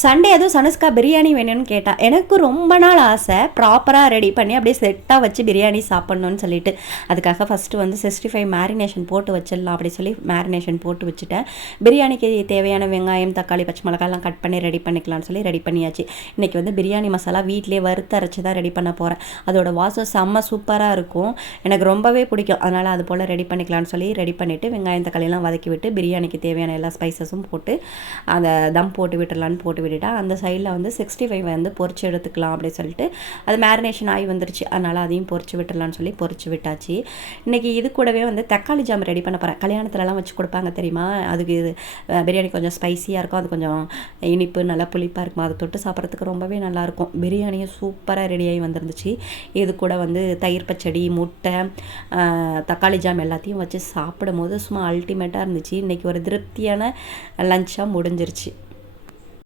Sunday அதுவும் சனுஸ்கா பிரியாணி வேணும்னு கேட்டா. எனக்கு ரொம்ப நாள் ஆசை ப்ராப்பராக ரெடி பண்ணி அப்படியே செட்டாக வச்சு பிரியாணி சாப்பிட்ணுன்னு சொல்லிட்டு. அதுக்காக ஃபஸ்ட்டு வந்து 65 மேரினேஷன் போட்டு வச்சிடலாம் அப்படி சொல்லி மேரினேஷன் போட்டு வச்சுட்டேன். பிரியாணிக்கு தேவையான வெங்காயம், தக்காளி, பச்சை மிளகாலாம் கட் பண்ணி ரெடி பண்ணிக்கலாம்னு சொல்லி ரெடி பண்ணியாச்சு. இன்றைக்கி வந்து பிரியாணி மசாலா வீட்டிலே வறுத்து அரைச்சி தான் ரெடி பண்ண போகிறேன். அதோட வாசம் செம்ம சூப்பராக இருக்கும், எனக்கு ரொம்பவே பிடிக்கும். அதனால் அது போல் ரெடி பண்ணிக்கலாம்னு சொல்லி ரெடி பண்ணிவிட்டு வெங்காயம் தக்காளிலாம் வதக்கி விட்டு பிரியாணிக்கு தேவையான எல்லா ஸ்பைசஸும் போட்டு அந்த தம் போட்டு விட்டுடலான்னு போட்டு விட்டுட்டா. அந்த சைடில் வந்து 65 வந்து பொரிச்சு எடுத்துக்கலாம் அப்படின்னு சொல்லிட்டு அது மேரினேஷன் ஆகி வந்துருச்சு. அதனால் அதையும் பொரிச்சு விட்டுடலான்னு சொல்லி பொரிச்சு விட்டாச்சு. இன்றைக்கி இது கூடவே வந்து தக்காளி ஜாம் ரெடி பண்ண போகிறேன். கல்யாணத்துலலாம் வச்சு கொடுப்பாங்க தெரியுமா, அதுக்கு இது பிரியாணி கொஞ்சம் ஸ்பைஸியாக இருக்கும், அது கொஞ்சம் இனிப்பு நல்லா புளிப்பாக இருக்கும், அதை தொட்டு சாப்பிட்றதுக்கு ரொம்பவே நல்லாயிருக்கும். பிரியாணியும் சூப்பராக ரெடியாகி வந்துருந்துச்சு. இது கூட வந்து தயிர் பச்சடி, முட்டை, தக்காளி ஜாம் எல்லாத்தையும் வச்சு சாப்பிடும் போது சும்மா அல்டிமேட்டாக இருந்துச்சு. இன்றைக்கி ஒரு திருப்தியான லஞ்சாக முடிஞ்சிருச்சு.